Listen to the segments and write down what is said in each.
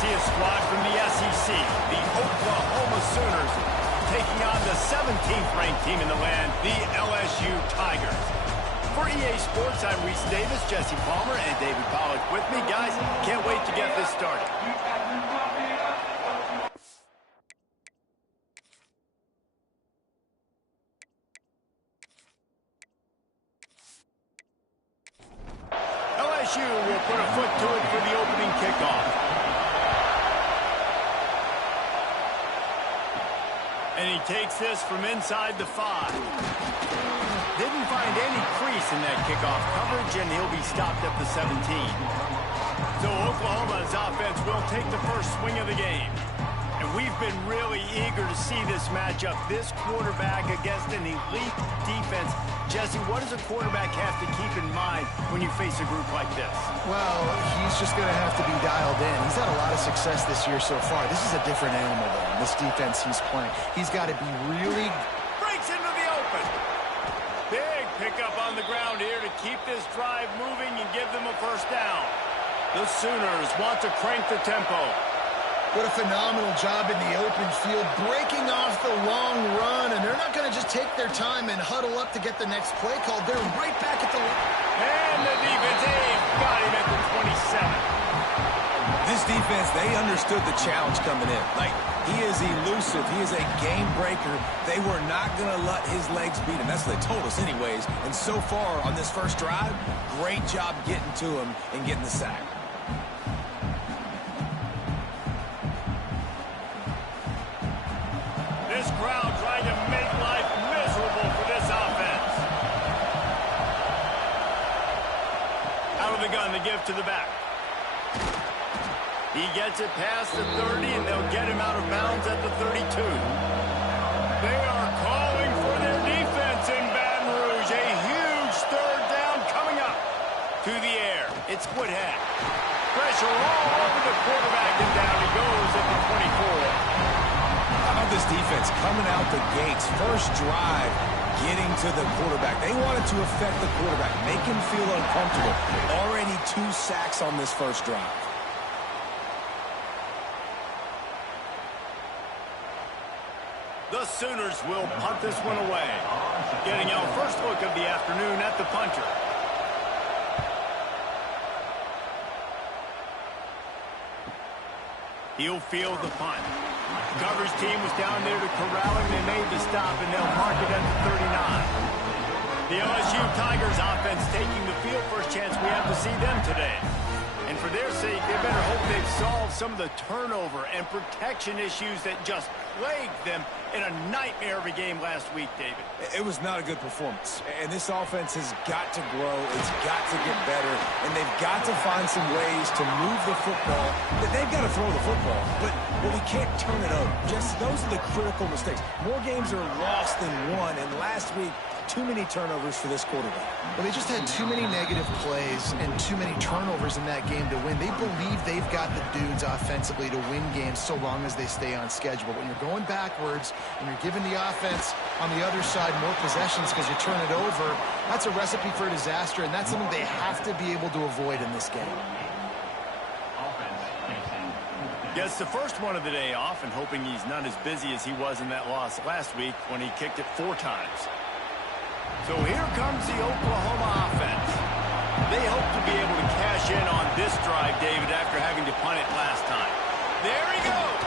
see a squad from the SEC, the Oklahoma Sooners, taking on the 17th ranked team in the land, the LSU Tigers. For EA Sports, I'm Reese Davis, Jesse Palmer, and David Pollack with me. Guys, can't wait to get this started. LSU will put a foot to it for the opening kickoff. And he takes this from inside the 5. Didn't find any crease in that kickoff coverage, and he'll be stopped at the 17. So Oklahoma's offense will take the first swing of the game. And we've been really eager to see this matchup, this quarterback against an elite defense. Jesse, what does a quarterback have to keep in mind when you face a group like this? Well, he's just going to have to be dialed in. He's had a lot of success this year so far. This is a different animal, though, this defense he's playing. He's got to be really... Breaks into the open. Big pickup on the ground here to keep this drive moving and give them a first down. The Sooners want to crank the tempo. What a phenomenal job in the open field, breaking off the long run, and they're not going to just take their time and huddle up to get the next play called. They're right back at the line. And the defense got him at the 27. This defense, they understood the challenge coming in. Like, he is elusive. He is a game breaker. They were not going to let his legs beat him. That's what they told us anyways. And so far on this first drive, great job getting to him and getting the sack. This crowd trying to make life miserable for this offense. Out of the gun to give to the back. He gets it past the 30, and they'll get him out of bounds at the 32. They are calling for their defense in Baton Rouge. A huge third down coming up. To the air. It's Woodhead. Pressure all over the quarterback, and down he goes at the 24. How about this defense coming out the gates? First drive, getting to the quarterback. They wanted to affect the quarterback, make him feel uncomfortable. Already 2 sacks on this first drive. The Sooners will punt this one away. Getting our first look of the afternoon at the punter. He'll field the punt. The coverage team was down there to corral him. They made the stop, and they'll mark it at the 39. The LSU Tigers offense taking the field. First chance we have to see them today. And for their sake, they better hope they've solved some of the turnover and protection issues that just plagued them in a nightmare of a game last week, David. It was not a good performance. And this offense has got to grow. It's got to get better. And they've got to find some ways to move the football. They've got to throw the football. But we can't turn it over. Just those are the critical mistakes. More games are lost than won. And last week, too many turnovers for this quarterback. Well, they just had too many negative plays and too many turnovers in that game to win. They believe they've got the dudes offensively to win games so long as they stay on schedule. But when you're going backwards and you're giving the offense on the other side more possessions because you turn it over, that's a recipe for disaster, and that's something they have to be able to avoid in this game. Gets the first one of the day off, and hoping he's not as busy as he was in that loss last week when he kicked it 4 times. So here comes the Oklahoma offense. They hope to be able to cash in on this drive, David, after having to punt it last time. There he goes!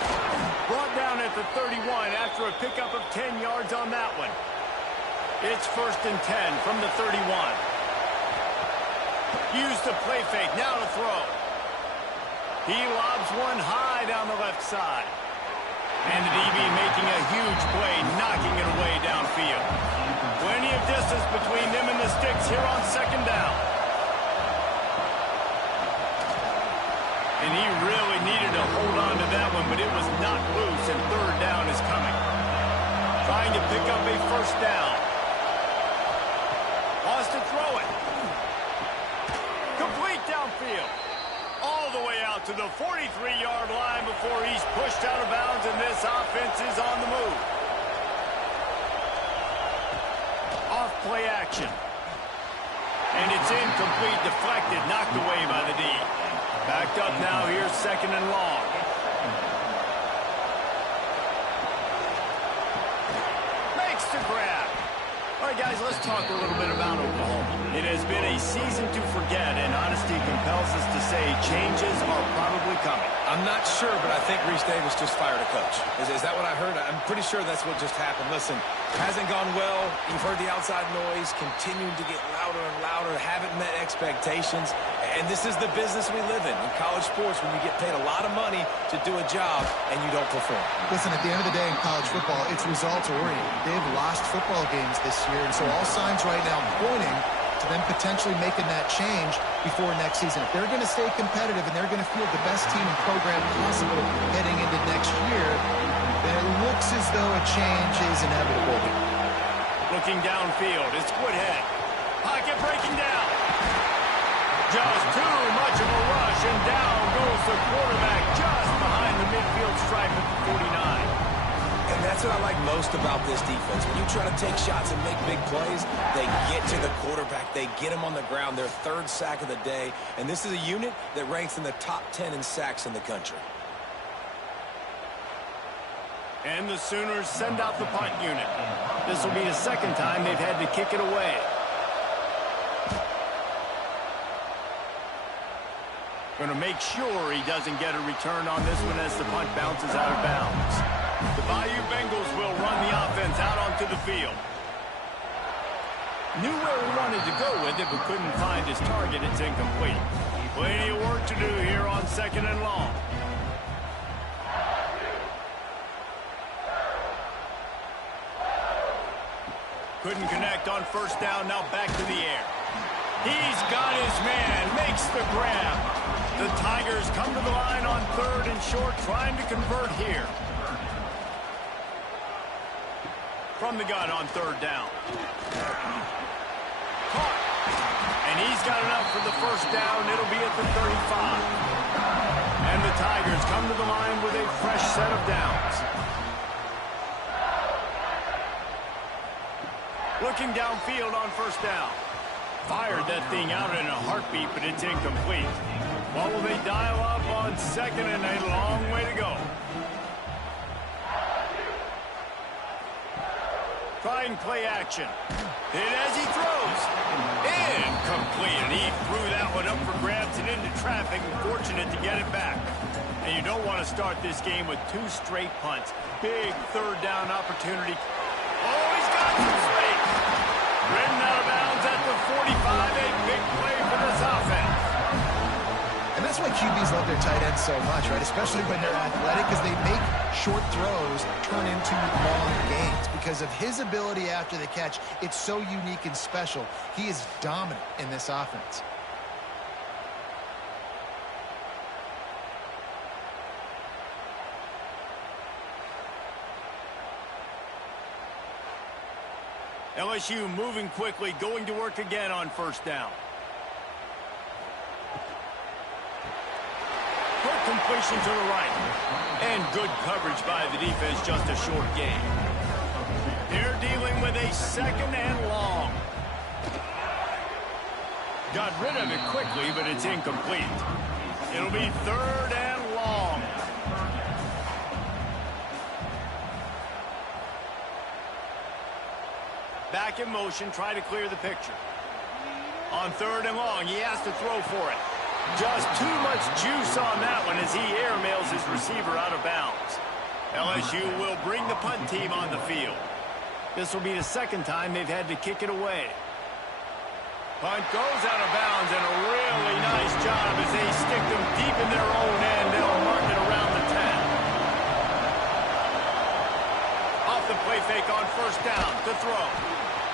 Brought down at the 31 after a pickup of 10 yards on that one. It's 1st and 10 from the 31. Use the play fake, now to throw. He lobs one high down the left side. And the DB making a huge play, knocking it away downfield. Plenty of distance between them and the sticks here on 2nd down. And he really needed to hold on to that one, but it was not loose, and 3rd down is coming. Trying to pick up a 1st down. Wants to throw it. Complete downfield. All the way out to the 43-yard line before he's pushed out of bounds, and this offense is on the move. Off-play action. And it's incomplete, deflected, knocked away by the D. Backed up now, here's 2nd and long. guys, let's talk a little bit about Oklahoma. It has been a season to forget, and honesty compels us to say changes are probably coming. I'm not sure, but I think Reese Davis just fired a coach. Is that what I heard? I'm pretty sure that's what just happened. Listen, hasn't gone well. You've heard the outside noise, continuing to get louder and louder, haven't met expectations. And this is the business we live in college sports, when you get paid a lot of money to do a job and you don't perform. Listen, at the end of the day in college football, it's results-oriented. They've lost football games this year, and so all signs right now pointing to them potentially making that change before next season. If they're going to stay competitive and they're going to field the best team and program possible heading into next year, then it looks as though a change is inevitable. Looking downfield, it's Woodhead. Pocket breaking down. Just too much of a rush, and down goes the quarterback just behind the midfield stripe at the 49. And that's what I like most about this defense. When you try to take shots and make big plays, they get to the quarterback. They get him on the ground, their third sack of the day. And this is a unit that ranks in the top 10 in sacks in the country. And the Sooners send out the punt unit. This will be the second time they've had to kick it away. Going to make sure he doesn't get a return on this one as the punt bounces out of bounds. The Bayou Bengals will run the offense out onto the field. Knew where he wanted to go with it, but couldn't find his target. It's incomplete. Plenty of work to do here on 2nd and long. Couldn't connect on 1st down, now back to the air. He's got his man, makes the grab. The Tigers come to the line on 3rd and short, trying to convert here. From the gun on 3rd down. Caught. And he's got enough for the 1st down. It'll be at the 35. And the Tigers come to the line with a fresh set of downs. Looking downfield on 1st down. Fired that thing out in a heartbeat, but it's incomplete. What will they dial up on 2nd and a long way to go? Trying play action. Hit as he throws. Incomplete. And he threw that one up for grabs and into traffic. Fortunate to get it back. And you don't want to start this game with 2 straight punts. Big 3rd down opportunity. Oh, he's got some space. Ridden out of bounds at the 45. A big play for this offense. And that's why QBs love their tight ends so much, right? Especially when they're athletic, because they make short throws turn into long gains. Because of his ability after the catch, it's so unique and special. He is dominant in this offense. LSU moving quickly, going to work again on 1st down. Quick completion to the right. And good coverage by the defense, just a short gain. They're dealing with a 2nd and long. Got rid of it quickly, but it's incomplete. It'll be 3rd and long. Back in motion, try to clear the picture. On 3rd and long, he has to throw for it. Just too much juice on that one as he airmails his receiver out of bounds. LSU will bring the punt team on the field. This will be the 2nd time they've had to kick it away. Punt goes out of bounds, and a really nice job as they stick them deep in their own end. They'll mark it around the 10. Off the play fake on 1st down to throw.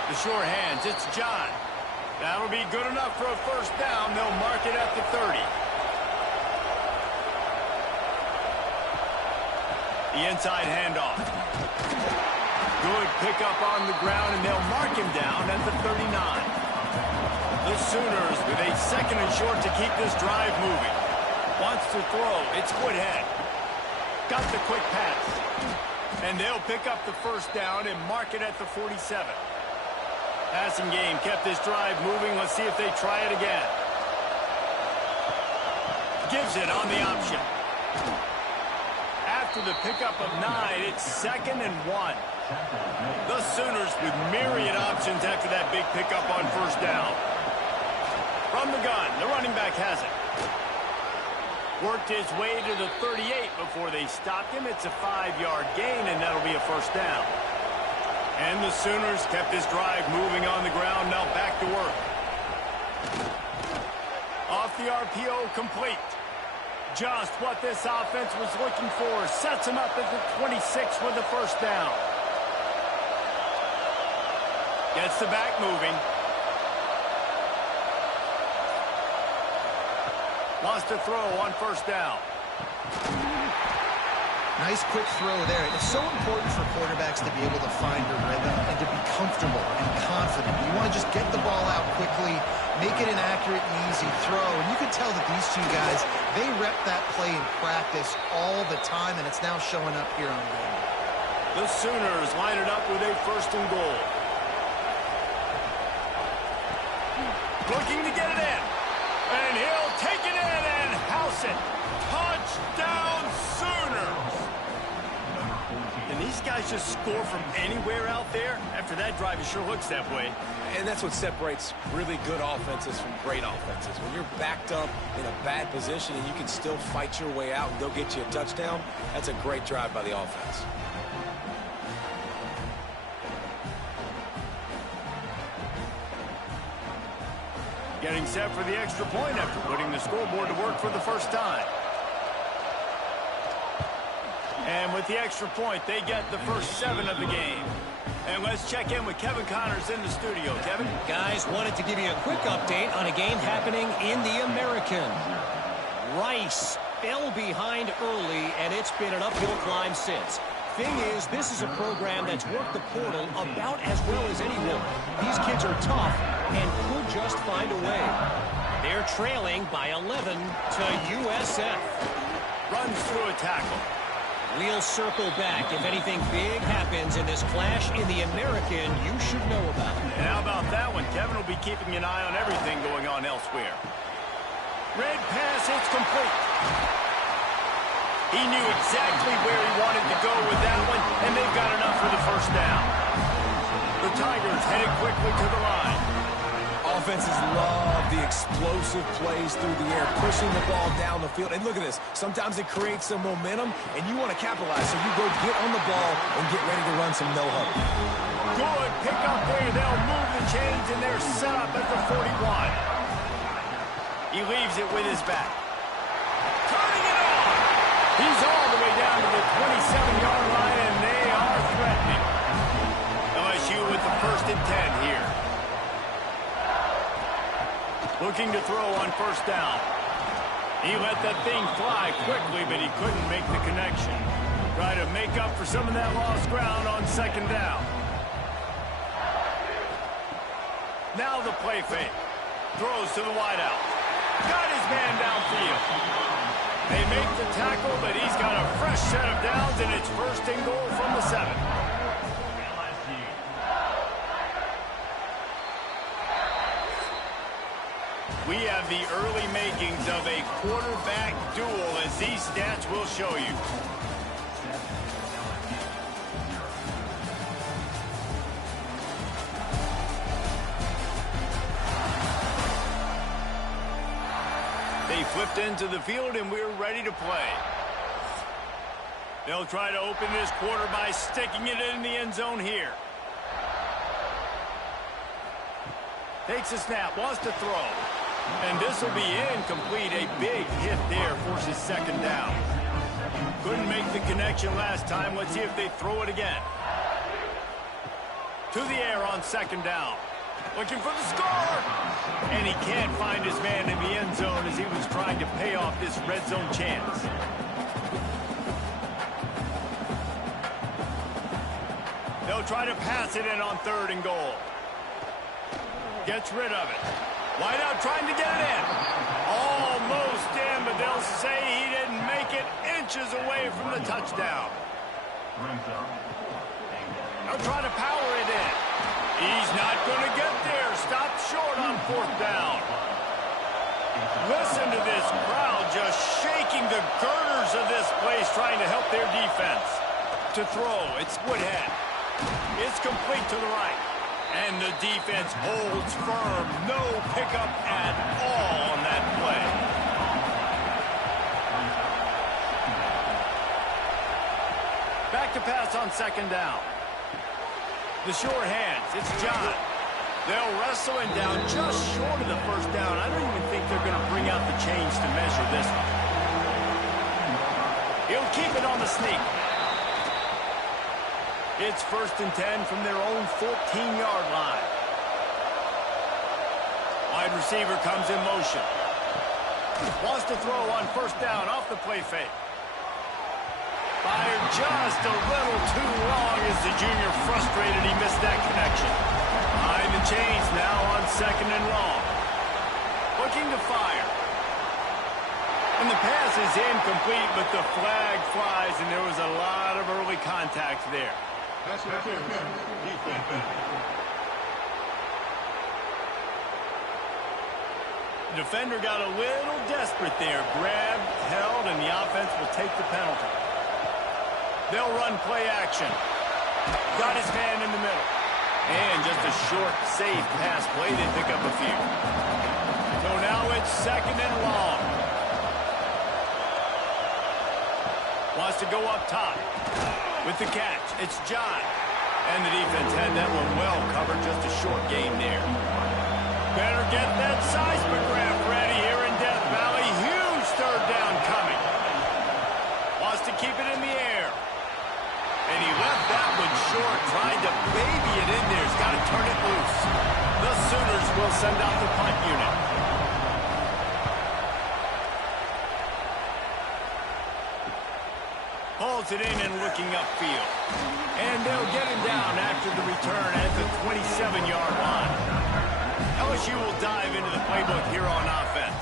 The sure hands, it's John. That'll be good enough for a 1st down. They'll mark it at the 30. The inside handoff. Good pickup on the ground, and they'll mark him down at the 39. The Sooners with a 2nd and short to keep this drive moving. Wants to throw. It's Woodhead. Got the quick pass. And they'll pick up the 1st down and mark it at the 47. Passing game kept this drive moving. Let's see if they try it again. Gives it on the option. after the pickup of 9, it's 2nd and 1. The Sooners with myriad options after that big pickup on first down. From the gun, the running back has it. Worked his way to the 38 before they stopped him. It's a 5-yard gain, and that'll be a first down. And the Sooners kept this drive moving on the ground. Now back to work. Off the RPO, complete. Just what this offense was looking for. Sets him up at the 26 with the first down. Gets the back moving. Wants to throw on first down. Nice quick throw there. It's so important for quarterbacks to be able to find a rhythm and to be comfortable and confident. You want to just get the ball out quickly, make it an accurate and easy throw. And you can tell that these two guys, they rep that play in practice all the time, and it's now showing up here on game. The Sooners line it up with a 1st and goal. Looking to get it in. And he'll take it in and house it. Touchdown, Sooners! And these guys just score from anywhere out there. After that drive, it sure looks that way. And that's what separates really good offenses from great offenses. When you're backed up in a bad position and you can still fight your way out and go get you a touchdown, that's a great drive by the offense. Getting set for the extra point after putting the scoreboard to work for the first time. And with the extra point, they get the first 7 of the game. And let's check in with Kevin Connors in the studio. Kevin? Guys, wanted to give you a quick update on a game happening in the American. Rice fell behind early, and it's been an uphill climb since. Thing is, this is a program that's worked the portal about as well as anyone. These kids are tough and could just find a way. They're trailing by 11 to USF. Runs through a tackle. We'll circle back. If anything big happens in this clash in the American, you should know about it. And how about that one? Kevin will be keeping an eye on everything going on elsewhere. Red pass, it's complete. He knew exactly where he wanted to go with that one, and they've got enough for the first down. The Tigers headed quickly to the line. Offenses love the explosive plays through the air, pushing the ball down the field. And look at this. Sometimes it creates some momentum, and you want to capitalize. So you go get on the ball and get ready to run some no-huddle. Good pick up there. They'll move the chains, and they're set up at the 41. He leaves it with his back. Turning it on. He's all the way down to the 27-yard line, and they are threatening. LSU with the 1st and 10 here. Looking to throw on first down. He let that thing fly quickly, but he couldn't make the connection. Try to make up for some of that lost ground on 2nd down. Now the play fake. Throws to the wideout. Got his man downfield. They make the tackle, but he's got a fresh set of downs, and it's 1st and goal from the 7. We have the early makings of a quarterback duel, as these stats will show you. They flipped into the field, and we're ready to play. They'll try to open this quarter by sticking it in the end zone here. Takes a snap, wants to throw. And this will be incomplete. A big hit there forces 2nd down. Couldn't make the connection last time. Let's see if they throw it again. To the air on 2nd down. Looking for the score. And he can't find his man in the end zone as he was trying to pay off this red zone chance. They'll try to pass it in on 3rd and goal. Gets rid of it. Wide out trying to get it in. Almost in, but they'll say he didn't make it, inches away from the touchdown. They'll try to power it in. He's not going to get there. Stopped short on 4th down. Listen to this crowd just shaking the girders of this place, trying to help their defense. To throw, it's Woodhead. It's complete to the right. And the defense holds firm. No pickup at all on that play. Back to pass on second down. The short hands, it's John. They'll wrestle him down just short of the first down. I don't even think they're going to bring out the chains to measure this one. He'll keep it on the sneak. It's 1st and 10 from their own 14-yard line. Wide receiver comes in motion. Wants to throw on first down off the play fake. Fired just a little too long as the junior frustrated he missed that connection. Behind the chains now on 2nd and long. Looking to fire. And the pass is incomplete, but the flag flies, and there was a lot of early contact there. The defender got a little desperate there. Grabbed, held, and the offense will take the penalty. They'll run play action. Got his man in the middle. And just a short, safe pass play. They pick up a few. So now it's 2nd and long. Wants to go up top. With the catch, it's John. And the defense had that one well covered. Just a short game there. Better get that seismograph ready here in Death Valley. Huge 3rd down coming. Wants to keep it in the air. And he left that one short, tried to baby it in there. He's got to turn it loose. The Sooners will send out the punt unit. Hauls it in and looking upfield. And they'll get him down after the return at the 27-yard line. LSU will dive into the playbook here on offense.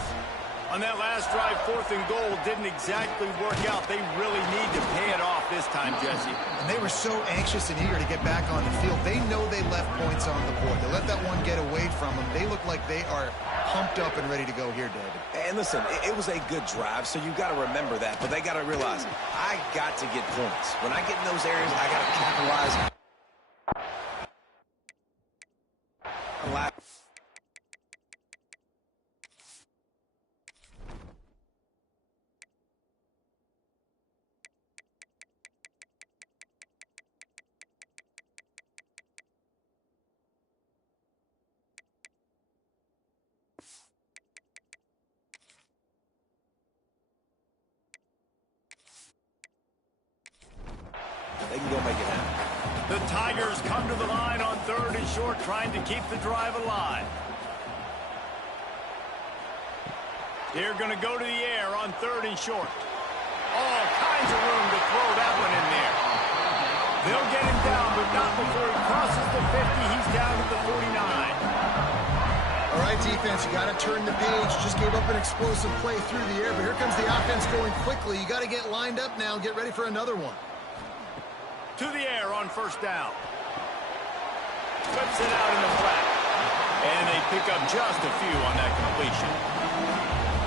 On that last drive, 4th and goal didn't exactly work out. They really need to pay it off this time, Jesse. And they were so anxious and eager to get back on the field. They know they left points on the board. They let that one get away from them. They look like they are pumped up and ready to go here, David. And listen, it was a good drive, so you got to remember that. But they got to realize, I got to get points. When I get in those areas, I got to capitalize. They can go make it happen. The Tigers come to the line on 3rd and short, trying to keep the drive alive. They're going to go to the air on 3rd and short. All kinds of room to throw that one in there. They'll get him down, but not before he crosses the 50. He's down to the 49. All right, defense, you got to turn the page. Just gave up an explosive play through the air, but here comes the offense going quickly. You got to get lined up now and get ready for another one. To the air on first down. Flips it out in the flat. And they pick up just a few on that completion.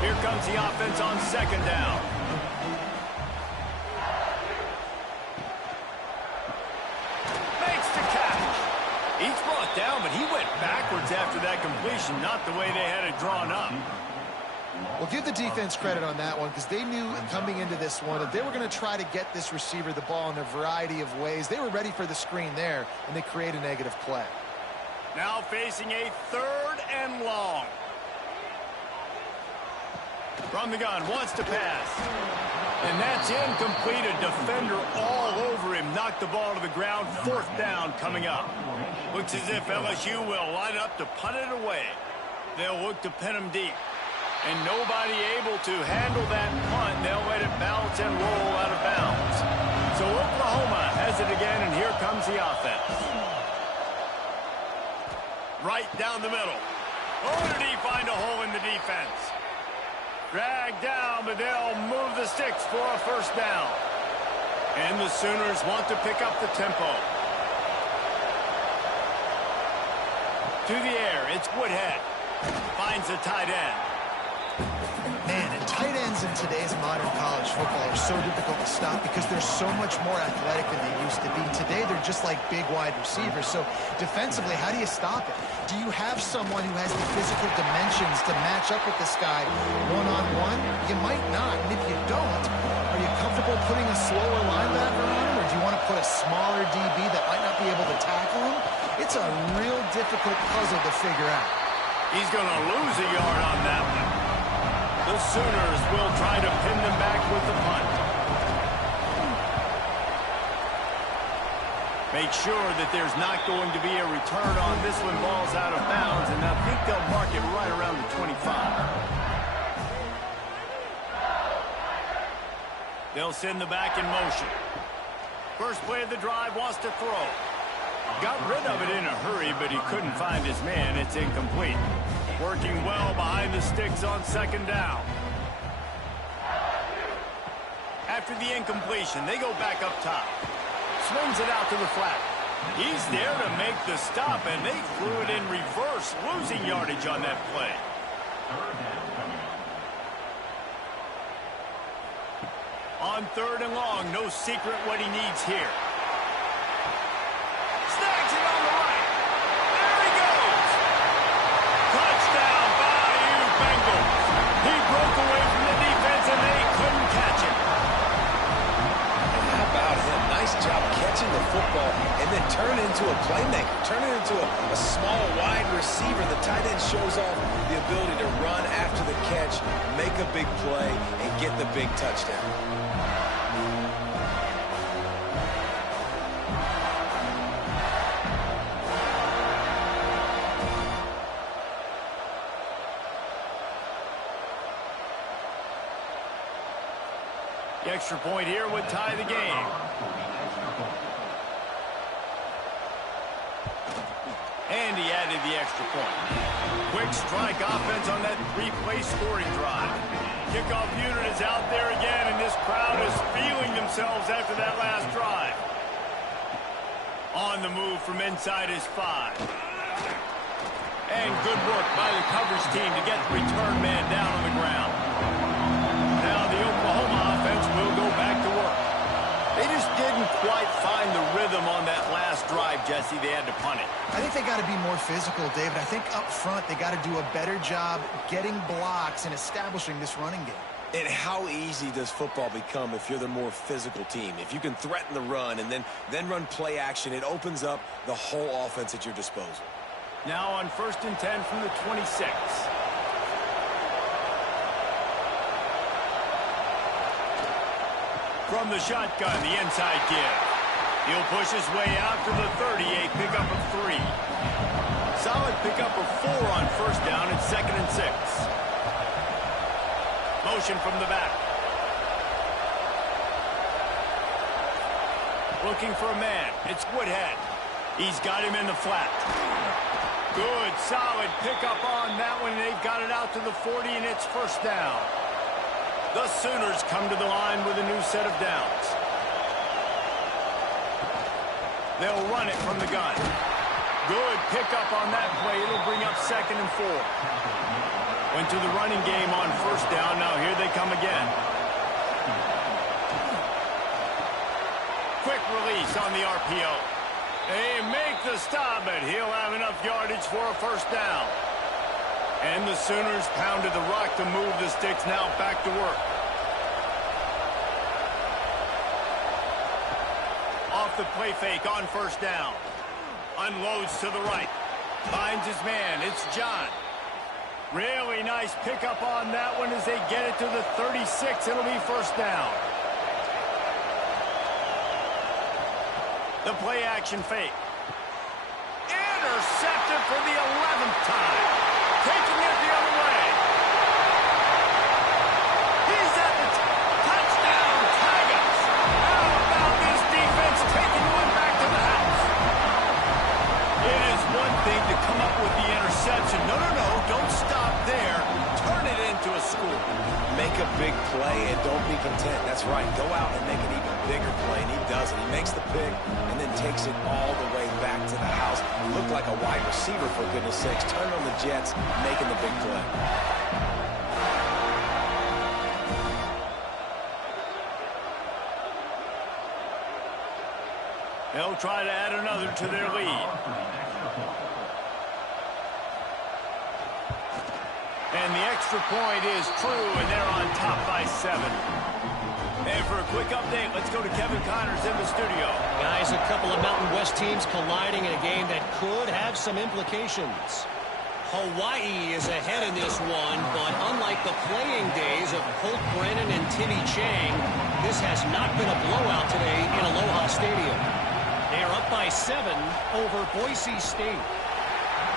Here comes the offense on 2nd down. Makes the catch. He's brought down, but he went backwards after that completion, not the way they had it drawn up. Well, give the defense credit on that one because they knew coming into this one that they were going to try to get this receiver the ball in a variety of ways. They were ready for the screen there, and they create a negative play. Now facing a 3rd and long. From the gun, wants to pass. And that's incomplete. A defender all over him. Knocked the ball to the ground. 4th down coming up. Looks as if LSU will line up to punt it away. They'll look to pin him deep. And nobody able to handle that punt. They'll let it bounce and roll out of bounds. So Oklahoma has it again, and here comes the offense. Right down the middle. Oh, did he find a hole in the defense? Dragged down, but they'll move the sticks for a 1st down. And the Sooners want to pick up the tempo. To the air, it's Woodhead. Finds the tight end. And tight ends in today's modern college football are so difficult to stop because they're so much more athletic than they used to be. Today, they're just like big wide receivers. So defensively, how do you stop it? Do you have someone who has the physical dimensions to match up with this guy one-on-one? You might not. And if you don't, are you comfortable putting a slower linebacker on him, or do you want to put a smaller DB that might not be able to tackle him? It's a real difficult puzzle to figure out. He's going to lose a yard on that one. The Sooners will try to pin them back with the punt. Make sure that there's not going to be a return on this one. Ball's out of bounds, and I think they'll mark it right around the 25. They'll send the back in motion. First play of the drive, wants to throw. Got rid of it in a hurry, but he couldn't find his man. It's incomplete. Working well behind the sticks on second down. After the incompletion, they go back up top. Swings it out to the flat. He's there to make the stop, and they threw it in reverse, losing yardage on that play. On third and long, no secret what he needs here. Snags it on the right. There he goes. Touchdown, Bayou Bengals. He broke away from the defense, and they couldn't catch him. How about him? Nice job catching the football and then turn it into a playmaker. Turn it into a small, wide receiver. The tight end shows off the ability to run after the catch, make a big play, and get the big touchdown. The extra point here would tie the game. And he added the extra point. Quick strike offense on that three-play scoring drive. Kickoff unit is out there again, and this crowd is feeling themselves after that last drive. On the move from inside his 5. And good work by the coverage team to get the return man down on the ground. Now the Oklahoma offense will go back to work. They just didn't quite find the rhythm on that last drive, Jesse. They had to punt it. I think they got to be more physical, David. I think up front they got to do a better job getting blocks and establishing this running game. And how easy does football become if you're the more physical team? If you can threaten the run and then run play action, it opens up the whole offense at your disposal. Now on 1st and 10 from the 26. From the shotgun, the inside give. He'll push his way out to the 30, a pickup of 3. Solid pickup of 4 on first down at 2nd and 6. Motion from the back. Looking for a man. It's Woodhead. He's got him in the flat. Good, solid pickup on that one. They've got it out to the 40, and it's first down. The Sooners come to the line with a new set of downs. They'll run it from the gun. Good pickup on that play. It'll bring up 2nd and 4. Went to the running game on first down. Now here they come again. Quick release on the RPO. They make the stop, but he'll have enough yardage for a first down. And the Sooners pounded the rock to move the sticks. Now back to work. Off the play fake on first down. Unloads to the right. Finds his man. It's John. Really nice pickup on that one as they get it to the 36. It'll be first down. The play action fake. Intercepted for the 11th time. Taking it the other way. He's at the touchdown, Tigers. How about this defense taking one back to the house? It is one thing to come up with the interception. No, don't stop there. Turn it into a score. Make a big play and don't be content. That's right. Go out and make an even bigger play, and he does it. He makes the pick and then takes it all the way back to the house. Looked like a wide receiver, for goodness sakes. Turn on the Jets, making the big play. They'll try to add another to their lead. And the extra point is true, and they're on top by 7. And for a quick update, let's go to Kevin Connors in the studio. Guys, a couple of Mountain West teams colliding in a game that could have some implications. Hawaii is ahead in this one, but unlike the playing days of Colt Brennan and Timmy Chang, this has not been a blowout today in Aloha Stadium. They are up by 7 over Boise State.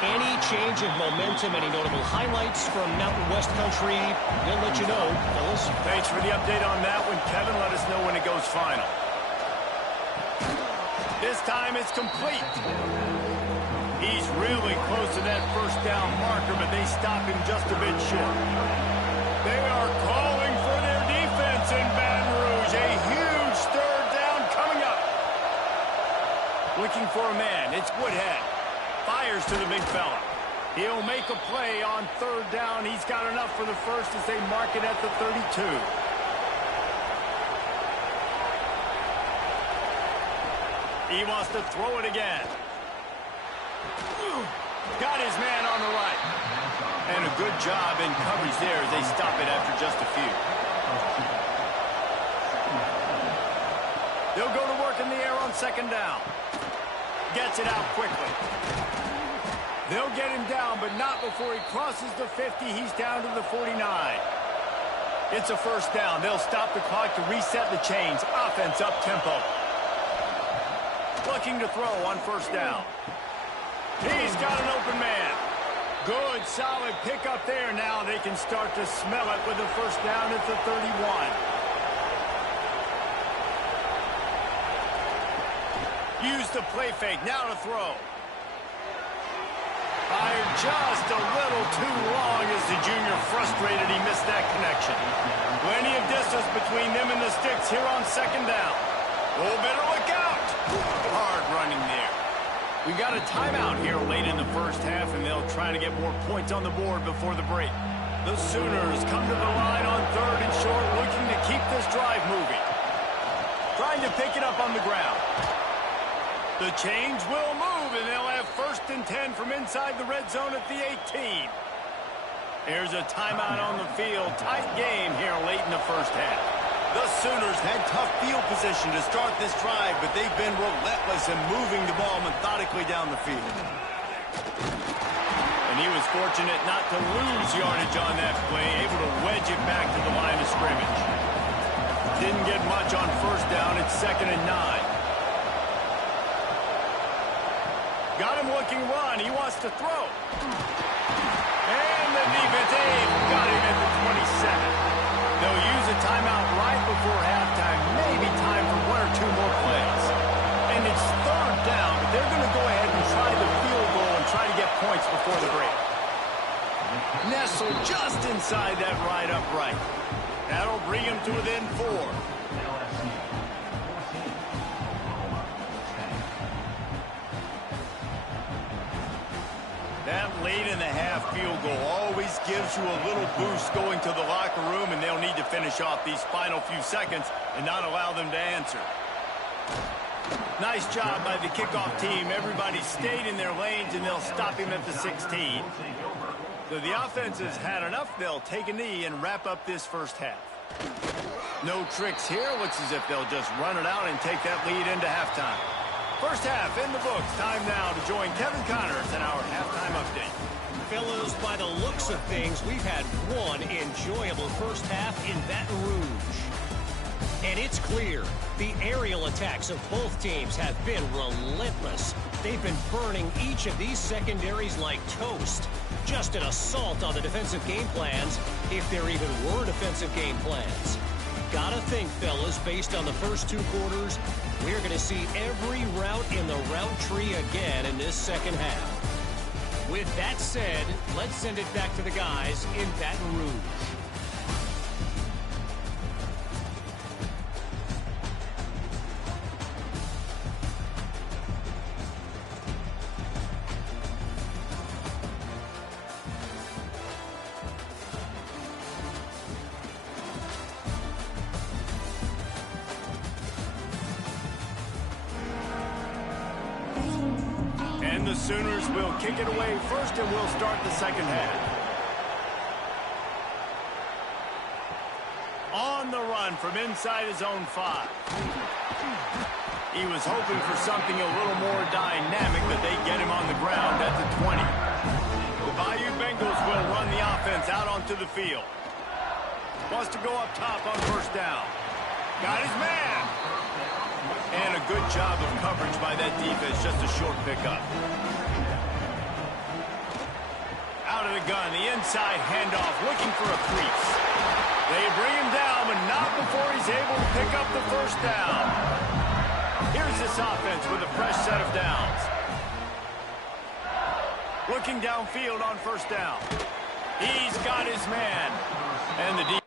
Any change of momentum, any notable highlights from Mountain West country, we'll let you know, fellas. Thanks for the update on that one, Kevin. Let us know when it goes final. This time it's complete. He's really close to that first down marker, but they stop him just a bit short. They are calling for their defense in Baton Rouge. A huge third down coming up. Looking for a man. It's Woodhead. Fires to the big fella. He'll make a play on third down. He's got enough for the first as they mark it at the 32. He wants to throw it again. Got his man on the right. And a good job in coverage there as they stop it after just a few. They'll go to work in the air on second down. Gets it out quickly. They'll get him down, but not before he crosses the 50. He's down to the 49. It's a first down. They'll stop the clock to reset the chains. Offense up-tempo. Looking to throw on first down. He's got an open man. Good, solid pickup there. Now they can start to smell it with the first down at the 31. Use the play fake. Now to throw. Fired just a little too long as the junior frustrated. He missed that connection. Plenty of distance between them and the sticks here on second down. Oh, better look out. Hard running there. We got a timeout here late in the first half, and they'll try to get more points on the board before the break. The Sooners come to the line on third and short, looking to keep this drive moving. Trying to pick it up on the ground. The chains will move, and they'll have first and 10 from inside the red zone at the 18. Here's a timeout on the field. Tight game here late in the first half. The Sooners had tough field position to start this drive, but they've been relentless in moving the ball methodically down the field. And he was fortunate not to lose yardage on that play, able to wedge it back to the line of scrimmage. Didn't get much on first down. It's 2nd and 9. Got him looking run. He wants to throw. And the defense got him at the 27. They'll use a timeout right before halftime. Maybe time for 1 or 2 more plays. And it's third down, but they're going to go ahead and try the field goal and try to get points before the break. Nestled just inside that right upright. That'll bring him to within 4. That late-in-the-half field goal always gives you a little boost going to the locker room, and they'll need to finish off these final few seconds and not allow them to answer. Nice job by the kickoff team. Everybody stayed in their lanes, and they'll stop him at the 16. So the offense has had enough. They'll take a knee and wrap up this first half. No tricks here. Looks as if they'll just run it out and take that lead into halftime. First half in the books. Time now to join Kevin Connors in our halftime update. Fellas, by the looks of things, we've had one enjoyable first half in Baton Rouge. And it's clear, the aerial attacks of both teams have been relentless. They've been burning each of these secondaries like toast. Just an assault on the defensive game plans, if there even were defensive game plans. Gotta think, fellas, based on the first 2 quarters, we're going to see every route in the route tree again in this second half. With that said, let's send it back to the guys in Baton Rouge. And the Sooners will kick it away first, and we'll start the second half. On the run from inside his own 5. He was hoping for something a little more dynamic, but they get him on the ground at the 20. The Bayou Bengals will run the offense out onto the field. Wants to go up top on first down. Got his man. And a good job of coverage by that defense, just a short pickup. Out of the gun, the inside handoff, looking for a crease. They bring him down, but not before he's able to pick up the first down. Here's this offense with a fresh set of downs. Looking downfield on first down. He's got his man. And the defense.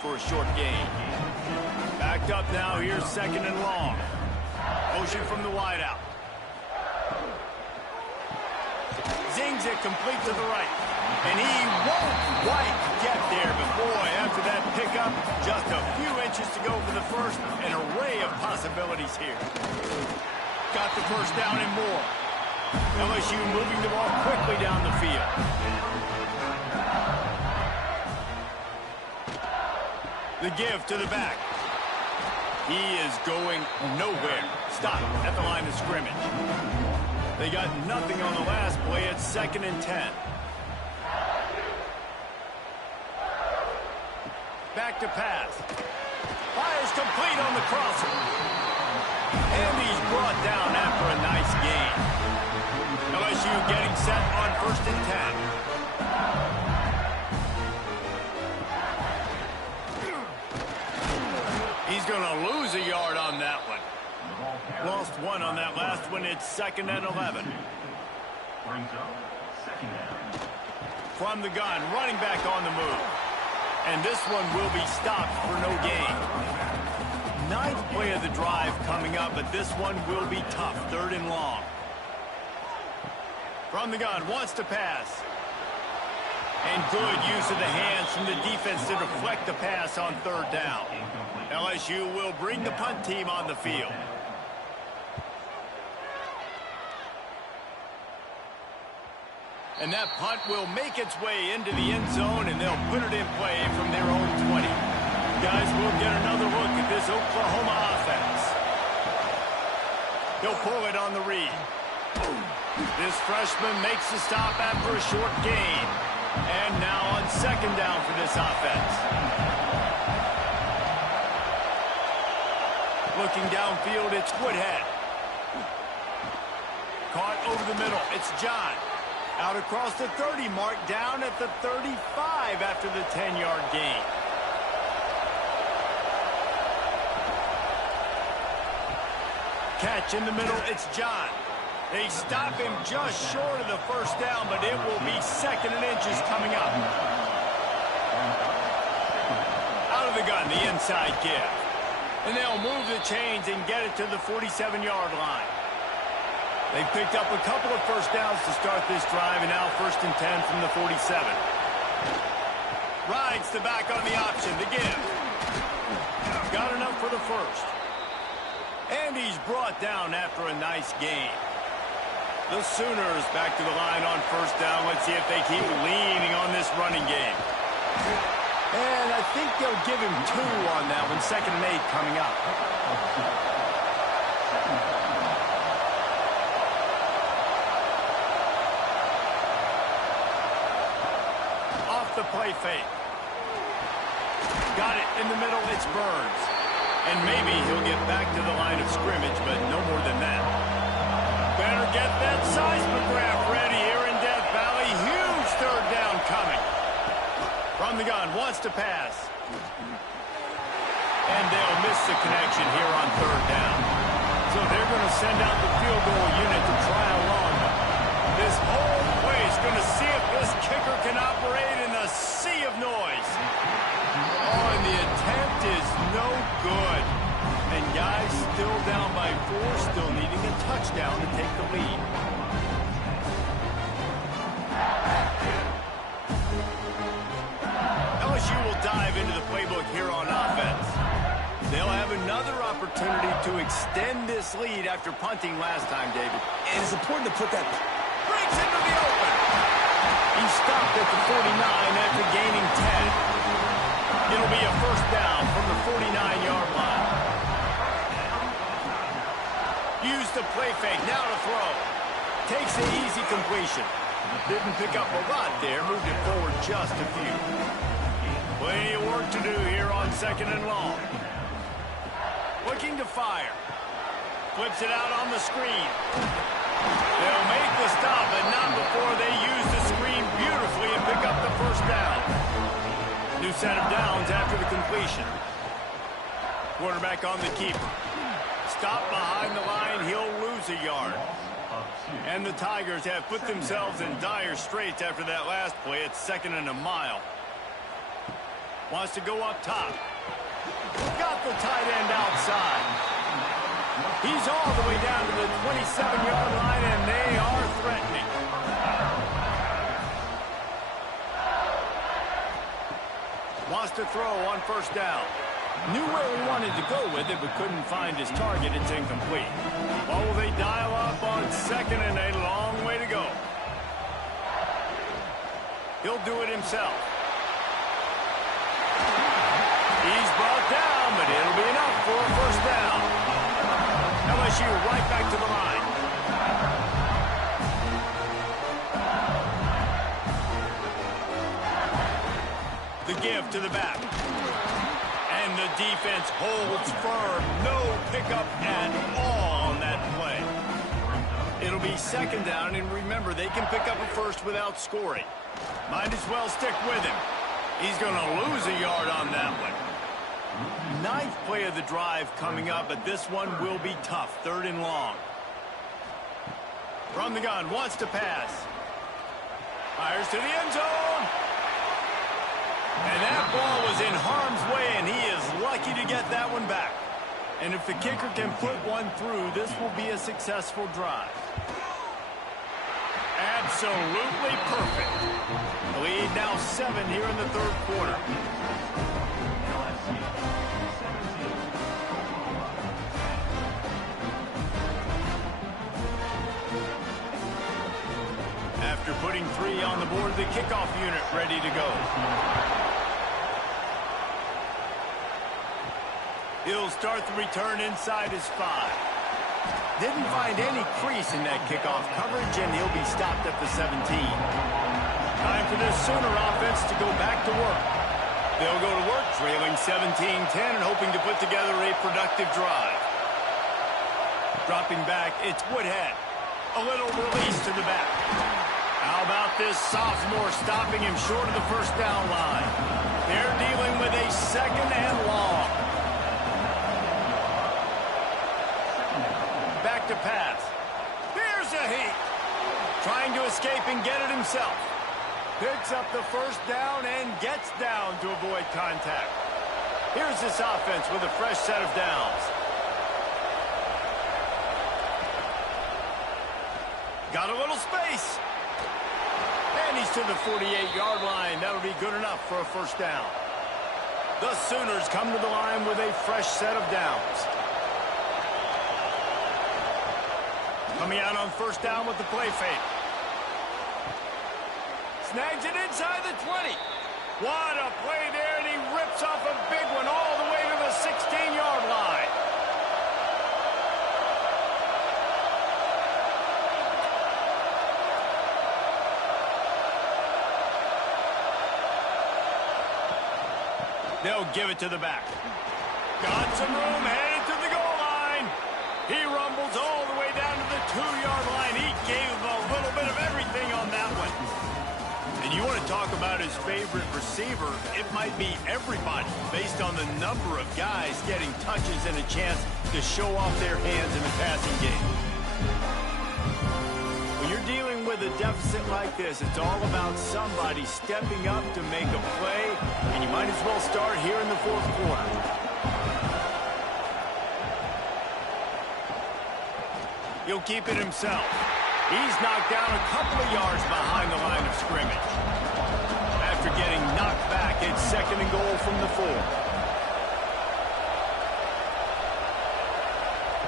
For a short gain. Backed up now. Here's second and long. Motion from the wideout. Zings it complete to the right. And he won't quite get there. But boy, after that pickup, just a few inches to go for the first. An array of possibilities here. Got the first down and more. LSU moving the ball quickly down the field. The give to the back. He is going nowhere. Stop at the line of scrimmage. They got nothing on the last play. It's second and 10. Back to pass. Fires complete on the crosser. And he's brought down after a nice gain. LSU getting set on first and 10. He's going to lose a yard on that one. Lost one on that last one. It's second and 11. From the gun, running back on the move. And this one will be stopped for no gain. Ninth play of the drive coming up, but this one will be tough. Third and long. From the gun, wants to pass. And good use of the hands from the defense to deflect the pass on third down. LSU will bring the punt team on the field. And that punt will make its way into the end zone, and they'll put it in play from their own 20. Guys, we'll get another look at this Oklahoma offense. He'll pull it on the read. This freshman makes the stop after a short gain. And now on second down for this offense. Looking downfield, it's Woodhead. Caught over the middle, it's John. Out across the 30 mark, down at the 35 after the 10-yard gain. Catch in the middle, it's John. They stop him just short of the first down, but it will be second and inches coming up. Out of the gun, the inside give. And they'll move the chains and get it to the 47-yard line. They picked up a couple of first downs to start this drive, and now first and 10 from the 47. Rides the back on the option, the give. Got enough for the first. And he's brought down after a nice gain. The Sooners back to the line on first down. Let's see if they keep leaning on this running game. And I think they'll give him 2 on that one. Second and 8 coming up. Off the play fake. Got it in the middle. It's Burns. And maybe he'll get back to the line of scrimmage, but no more than that. Better get that seismograph ready here in Death Valley. Huge third down coming. From the gun, wants to pass. And they'll miss the connection here on third down. So they're going to send out the field goal unit to try a long one. This whole place going to see if this kicker can operate in a sea of noise. Oh, and the attempt is no good. And guys still down by 4, still needing a touchdown to take the lead. LSU will dive into the playbook here on offense. They'll have another opportunity to extend this lead after punting last time, David. And it's important to put that... Breaks into the open. He stopped at the 49 after gaining 10. It'll be a first down from the 49-yard line. Use the play fake, now to throw. Takes the easy completion. Didn't pick up a lot there, moved it forward just a few. Plenty of work to do here on 2nd and long. Looking to fire. Flips it out on the screen. They'll make the stop, but not before they use the screen beautifully and pick up the first down. New set of downs after the completion. Quarterback on the keeper. Stop behind the line, he'll lose a yard. And the Tigers have put themselves in dire straits after that last play. It's 2nd and a mile. Wants to go up top. Got the tight end outside. He's all the way down to the 27-yard line, and they are threatening. Wants to throw on first down. Knew where he wanted to go with it, but couldn't find his target. It's incomplete. Well, will they dial up on 2nd and a long way to go? He'll do it himself. He's brought down, but it'll be enough for a first down. LSU right back to the line. The give to the back. And the defense holds firm. No pickup at all on that play. It'll be 2nd down, and remember, they can pick up a first without scoring. Might as well stick with him. He's going to lose a yard on that one. 9th play of the drive coming up, but this one will be tough. 3rd and long. From the gun, wants to pass. Fires to the end zone. And that ball was in harm's way, and he is lucky to get that one back. And if the kicker can put one through, this will be a successful drive. Absolutely perfect. The lead now 7 here in the 3rd quarter. After putting 3 on the board, the kickoff unit ready to go. He'll start the return inside his 5. Didn't find any crease in that kickoff coverage, and he'll be stopped at the 17. Time for this Sooner offense to go back to work. They'll go to work trailing 17-10 and hoping to put together a productive drive. Dropping back, it's Woodhead. A little release to the back. How about this sophomore stopping him short of the first down line? They're dealing with a 2nd and long. Back to pass. Here's a heat. Trying to escape and get it himself. Picks up the first down and gets down to avoid contact. Here's this offense with a fresh set of downs. Got a little space. And he's to the 48-yard line. That'll be good enough for a first down. The Sooners come to the line with a fresh set of downs. Coming out on first down with the play fake. Snags it inside the 20. What a play there, and he rips off a big one all the way to the 16-yard line. They'll give it to the back. Got some room, headed to the goal line. He rumbles all the way down to the 2-yard line. He gave a little bit of everything on that one. And you want to talk about his favorite receiver, it might be everybody based on the number of guys getting touches and a chance to show off their hands in the passing game. When you're dealing with a deficit like this, it's all about somebody stepping up to make a play, and you might Might as well start here in the fourth quarter. He'll keep it himself. He's knocked down a couple of yards behind the line of scrimmage. After getting knocked back, it's 2nd and goal from the 4.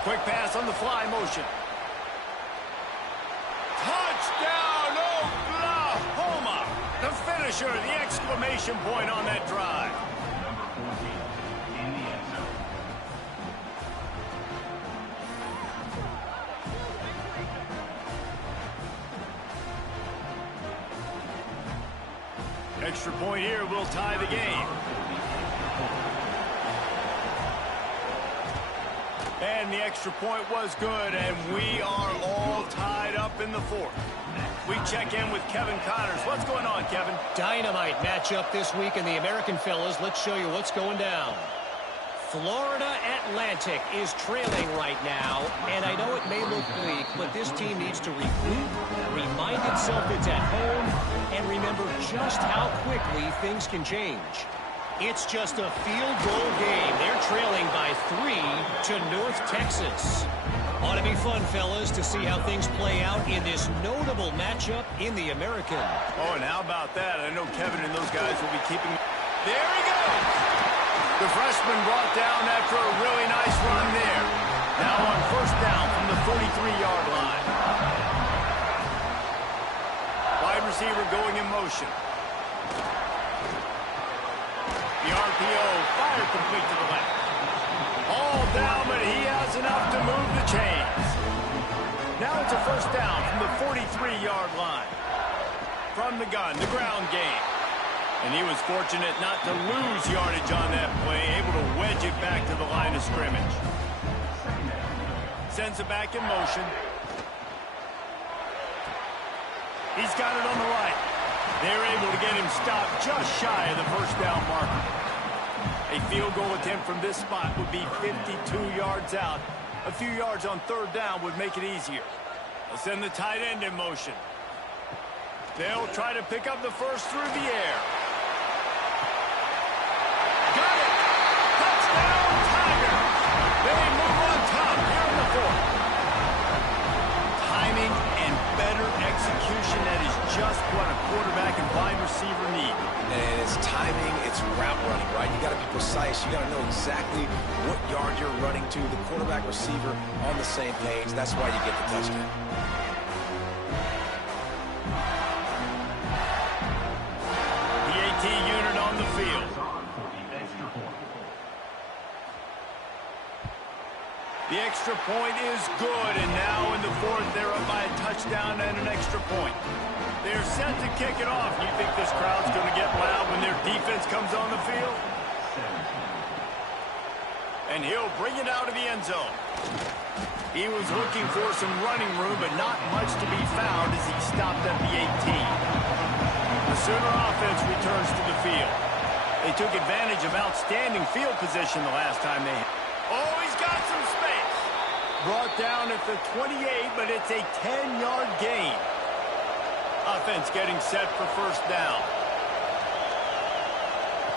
Quick pass on the fly motion. Touchdown, Oklahoma! The finisher, the exclamation point on that drive. Extra point here will tie the game. And the extra point was good, and we are all tied up in the 4th. We check in with Kevin Connors. What's going on, Kevin? Dynamite matchup this week in the American, fellas. Let's show you what's going down. Florida Atlantic is trailing right now, and I know it may look bleak, but this team needs to regroup, remind itself it's at home, and remember just how quickly things can change. It's just a field goal game. They're trailing by 3 to North Texas. Ought to be fun, fellas, to see how things play out in this notable matchup in the American. Oh, and how about that? I know Kevin and those guys will be keeping... There he goes! The freshman brought down after a really nice run there. Now on 1st down from the 43-yard line. Wide receiver going in motion. The RPO, fire complete to the left. All down, but he has enough to move the chains. Now it's a 1st down from the 43-yard line. From the gun, the ground game. And he was fortunate not to lose yardage on that play, able to wedge it back to the line of scrimmage. Sends it back in motion. He's got it on the right. They're able to get him stopped just shy of the 1st down marker. A field goal attempt from this spot would be 52 yards out. A few yards on 3rd down would make it easier. They'll send the tight end in motion. They'll try to pick up the first through the air. Got it! Touchdown, Tigers! They move on top here in the 4th. Timing and better execution, that is just what a quarterback and wide receiver need. And it's timing, it's route running, right? You got to be precise. You got to know exactly what yard you're running to. The quarterback receiver on the same page. That's why you get the touchdown. The AT unit on the field. The extra point is good, and now in the 4th, they're up by a touchdown and an extra point. They're set to kick it off. You think this crowd's going to get loud when their defense comes on the field? And he'll bring it out of the end zone. He was looking for some running room, but not much to be found as he stopped at the 18. The Sooner offense returns to the field. They took advantage of outstanding field position the last time they... Oh, he's got some space. Brought down at the 28, but it's a 10-yard gain. Offense getting set for 1st down.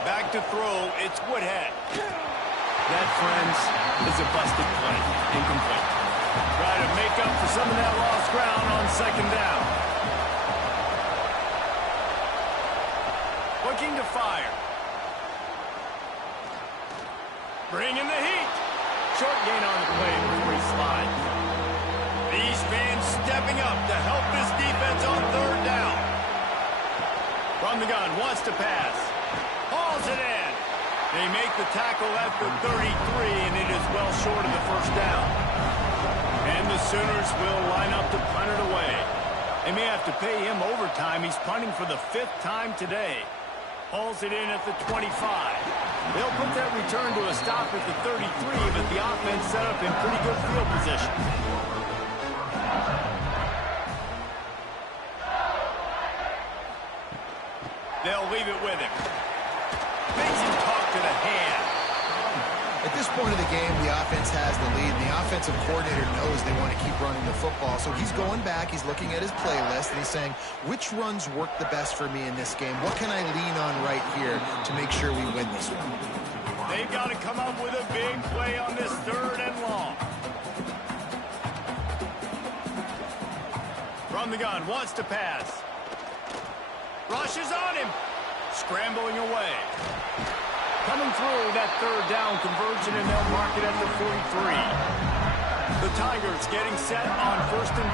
Back to throw, it's Woodhead. That, friends, is a busted play. Incomplete. Try to make up for some of that lost ground on 2nd down. Looking to fire. Bringing the heat. Short gain on the play before he slides. These fans stepping up to help this defense on 3rd down. From the gun, wants to pass. Hauls it in. They make the tackle at the 33, and it is well short of the 1st down. And the Sooners will line up to punt it away. They may have to pay him overtime. He's punting for the 5th time today. Hauls it in at the 25. They'll put that return to a stop at the 33, but the offense set up in pretty good field position. They'll leave it with him. Makes him talk to the hand. At this point of the game, the offense has the lead. The offensive coordinator knows they want to keep running the football. So he's going back, he's looking at his playlist, and he's saying, which runs work the best for me in this game? What can I lean on right here to make sure we win this one? They've got to come up with a big play on this 3rd and long. From the gun, wants to pass. Rushes on him. Scrambling away. Coming through that 3rd down conversion, and they'll mark it at the 43. The Tigers getting set on 1st and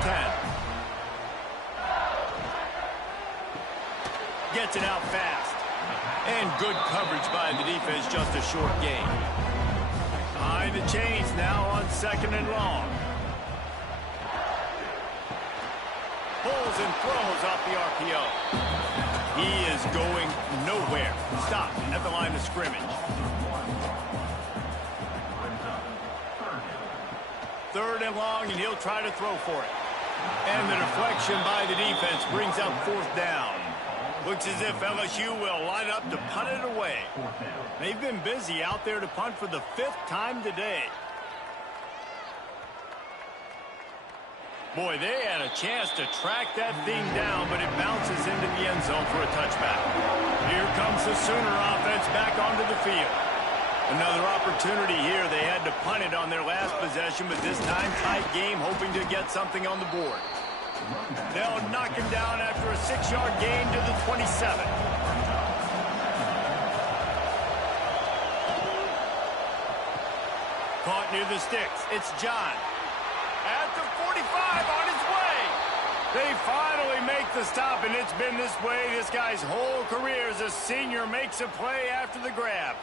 10. Gets it out fast. And good coverage by the defense, just a short gain. Behind the chains now on 2nd and long. Pulls and throws off the RPO. He is going nowhere. Stop at the line of scrimmage. 3rd and long, and he'll try to throw for it. And the deflection by the defense brings up 4th down. Looks as if LSU will line up to punt it away. They've been busy out there to punt for the 5th time today. Boy, they had a chance to track that thing down, but it bounces into the end zone for a touchback. Here comes the Sooner offense back onto the field. Another opportunity here. They had to punt it on their last possession, but this time tight game, hoping to get something on the board. They'll knock him down after a 6-yard gain to the 27. Caught near the sticks. It's John. At the 45, on his way. They finally make the stop, and it's been this way this guy's whole career as a senior. Makes a play after the grab.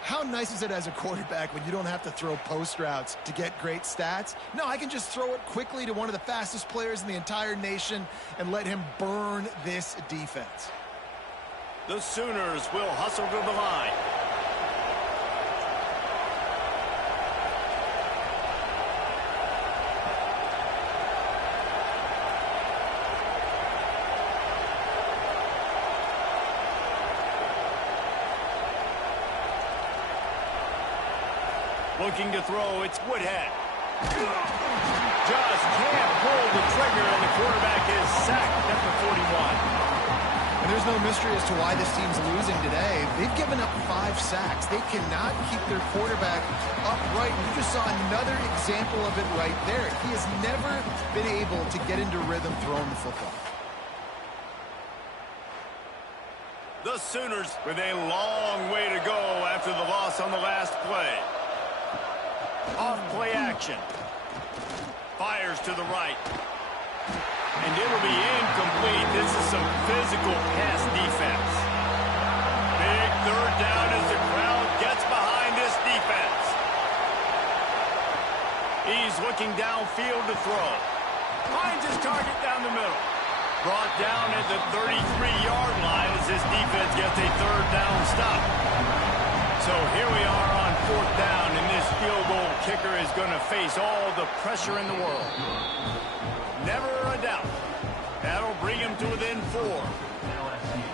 How nice is it as a quarterback when you don't have to throw post routes to get great stats? No, I can just throw it quickly to one of the fastest players in the entire nation and let him burn this defense. The Sooners will hustle to the line. Looking to throw, it's Woodhead. Just can't pull the trigger, and the quarterback is sacked at the 41. And there's no mystery as to why this team's losing today. They've given up 5 sacks. They cannot keep their quarterback upright. And you just saw another example of it right there. He has never been able to get into rhythm throwing the football. The Sooners with a long way to go after the loss on the last play. Off play action. Fires to the right. And it'll be incomplete. This is some physical pass defense. Big 3rd down as the crowd gets behind this defense. He's looking downfield to throw. Finds his target down the middle. Brought down at the 33-yard line as this defense gets a 3rd down stop. So here we are on 4th down, and this field goal kicker is going to face all the pressure in the world. Never a doubt. That'll bring him to within 4.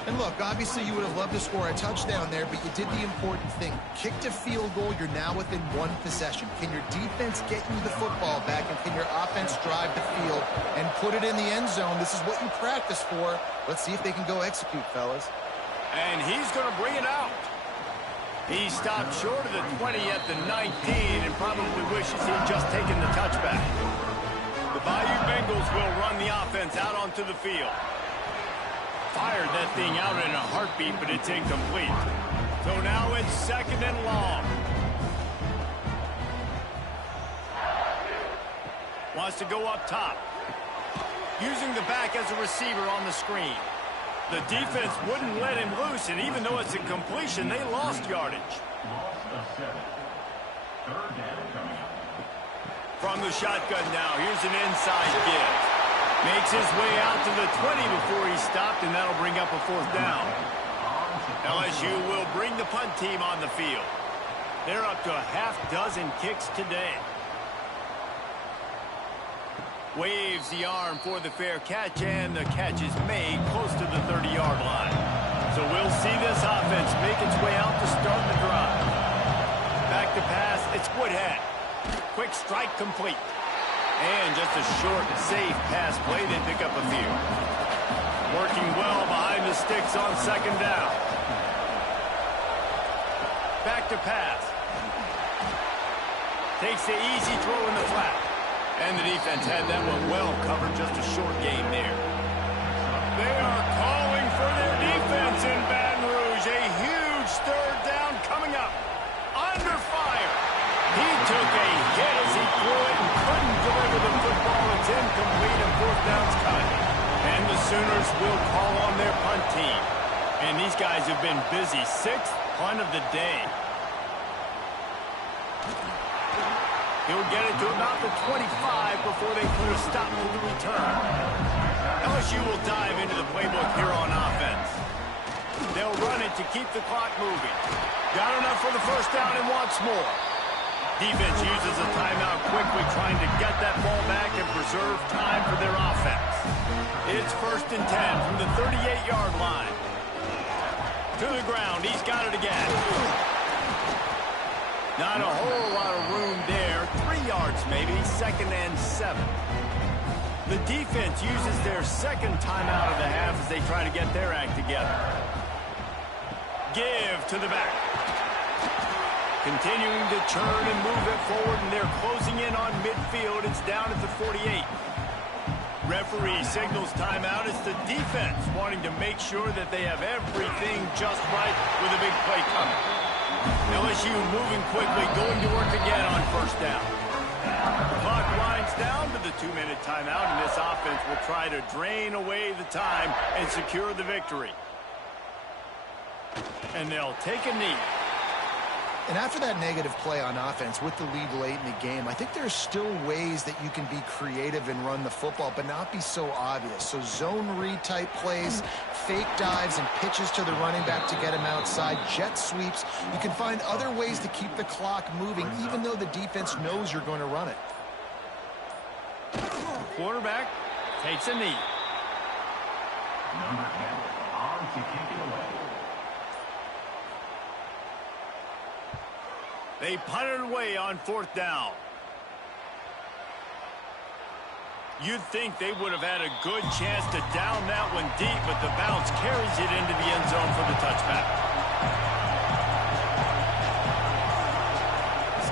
And look, obviously you would have loved to score a touchdown there, but you did the important thing. Kicked a field goal, you're now within 1 possession. Can your defense get you the football back, and can your offense drive the field and put it in the end zone? This is what you practice for. Let's see if they can go execute, fellas. And he's going to bring it out. He stopped short of the 20 at the 19 and probably wishes he'd just taken the touchback. The Bayou Bengals will run the offense out onto the field. Fired that thing out in a heartbeat, but it's incomplete. So now it's 2nd and long. Wants to go up top. Using the back as a receiver on the screen. The defense wouldn't let him loose, and even though it's a completion, they lost yardage. From the shotgun now, here's an inside give. Makes his way out to the 20 before he stopped, and that'll bring up a 4th down. LSU will bring the punt team on the field. They're up to a half-dozen kicks today. Waves the arm for the fair catch, and the catch is made close to the 30-yard line. So we'll see this offense make its way out to start the drive. Back to pass, strike complete. And just a short, safe pass play. They pick up a few. Working well behind the sticks on second down. Back to pass. Takes the easy throw in the flat. And the defense had that one well covered. Just a short gain there. They are calling for their defense in Baton Rouge. A huge third down coming up. Under fire. He took a hit as he threw it and couldn't deliver the football. It's incomplete and fourth down's cut. And the Sooners will call on their punt team. And these guys have been busy. Sixth punt of the day. He'll get it to about the 25 before they put a stop to the return. LSU will dive into the playbook here on offense. They'll run it to keep the clock moving. Got enough for the first down and wants more. Defense uses a timeout quickly, trying to get that ball back and preserve time for their offense. It's 1st and 10 from the 38-yard line. To the ground, he's got it again. Not a whole lot of room there. 3 yards maybe, 2nd and 7. The defense uses their second timeout of the half as they try to get their act together. Give to the back. Continuing to turn and move it forward, and they're closing in on midfield. It's down at the 48. Referee signals timeout. It's the defense wanting to make sure that they have everything just right with a big play coming. LSU moving quickly, going to work again on first down. The clock winds down to the 2-minute timeout, and this offense will try to drain away the time and secure the victory. And they'll take a knee. And after that negative play on offense with the lead late in the game, I think there's still ways that you can be creative and run the football, but not be so obvious. So zone read type plays, fake dives and pitches to the running back to get him outside, jet sweeps. You can find other ways to keep the clock moving, even though the defense knows you're going to run it. Quarterback takes a knee. Number 10 on to kick it away. They punted away on 4th down. You'd think they would have had a good chance to down that one deep, but the bounce carries it into the end zone for the touchback.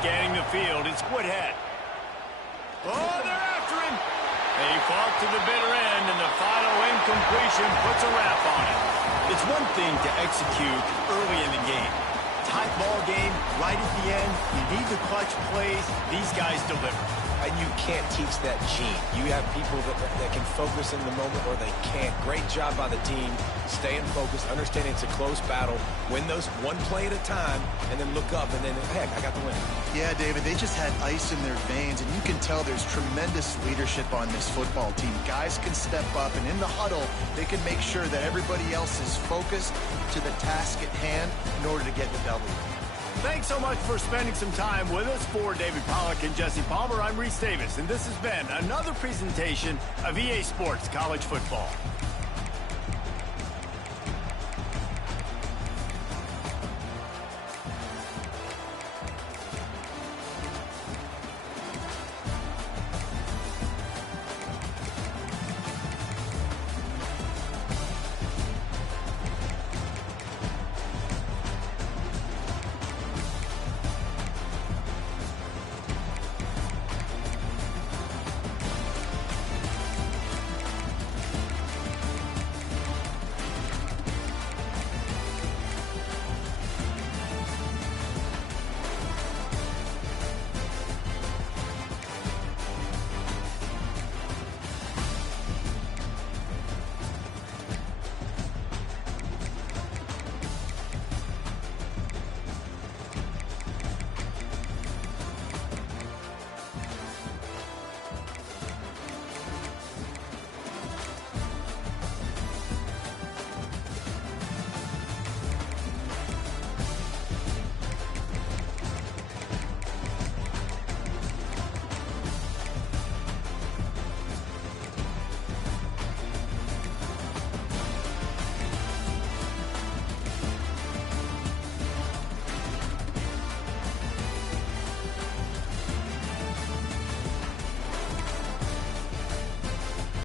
Scanning the field, it's Woodhead. Oh, they're after him. They fought to the bitter end, and the final incompletion puts a wrap on it. It's one thing to execute early in the game. Tight ball game, right at the end. You need the clutch plays. These guys deliver. And you can't teach that gene. You have people that can focus in the moment or they can't. Great job by the team, staying focused, understanding it's a close battle, win those one play at a time, and then look up, and then, heck, I got the win. Yeah, David, they just had ice in their veins, and you can tell there's tremendous leadership on this football team. Guys can step up, and in the huddle, they can make sure that everybody else is focused to the task at hand in order to get the W. Thanks so much for spending some time with us. For David Pollack and Jesse Palmer, I'm Reese Davis, and this has been another presentation of EA Sports College Football.